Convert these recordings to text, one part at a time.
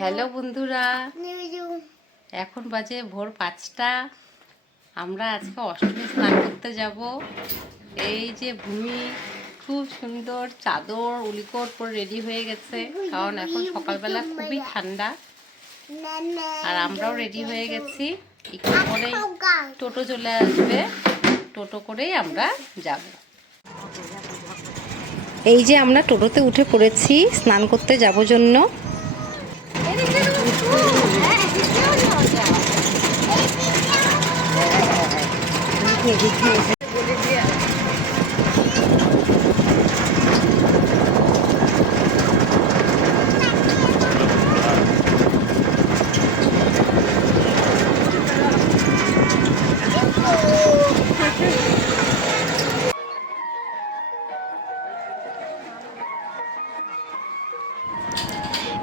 Hello বন্ধুরা, এখন বাজে ভোর 5টা। আমরা আজকে অষ্টমী স্নান করতে যাব। এই যে ভূমি খুব সুন্দর চাদর উলিকোট পরে রেডি হয়ে গেছে, কারণ এখন সকালবেলা খুবই ঠান্ডা। আর আমরাও রেডি হয়ে গেছি। একটু পরেই টোটো চলে আসবে, টোটো করেই আমরা যাব। এই যে আমরা টোটোতে উঠে পড়েছি স্নান করতে যাব জন্য।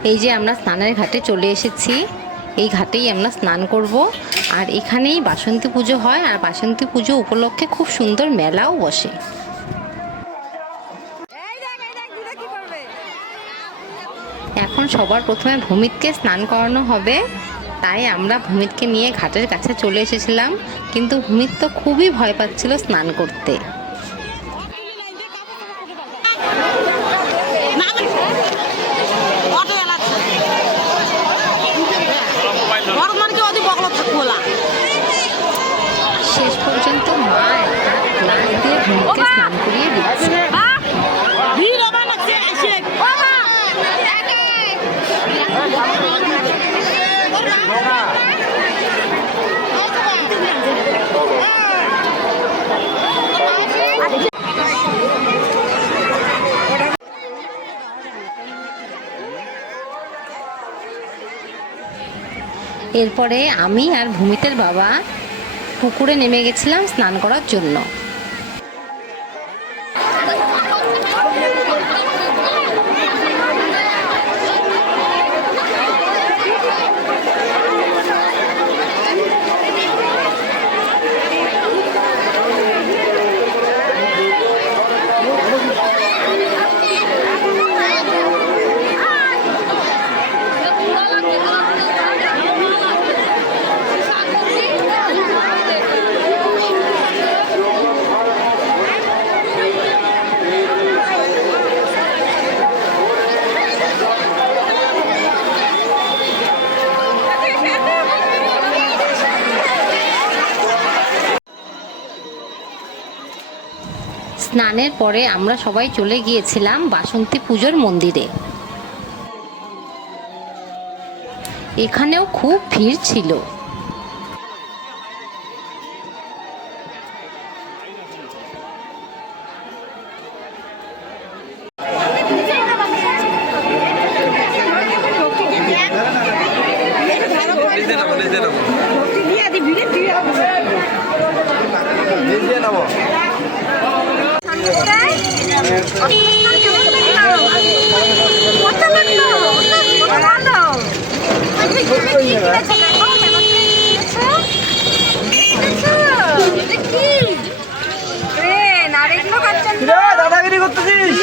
এই যে আমরা স্নানের ঘাটে চলে এসেছি। এই ঘাটেই আমরা স্নান করব। আর এখানেই বাসন্তী পুজো হয়, আর বাসন্তী পুজো উপলক্ষে খুব সুন্দর মেলাও বসে। এখন সবার প্রথমে ভূমিতকে স্নান করানো হবে, তাই আমরা ভূমিতকে নিয়ে ঘাটের কাছে চলে এসেছিলাম। কিন্তু ভূমিত তো খুবই ভয় পাচ্ছিল স্নান করতে। শেষ পর্যন্ত মা একটা গ্লাস দিয়ে ভূমিকে স্নান করিয়ে দিচ্ছে। এরপরে আমি আর ভূমিতের বাবা পুকুরে নেমে গেছিলাম স্নান করার জন্য। স্নানের পরে আমরা সবাই চলে গিয়েছিলাম বাসন্তী পুজোর মন্দিরে। এখানেও খুব ভিড় ছিল। দাদাগিরি করতেছিস?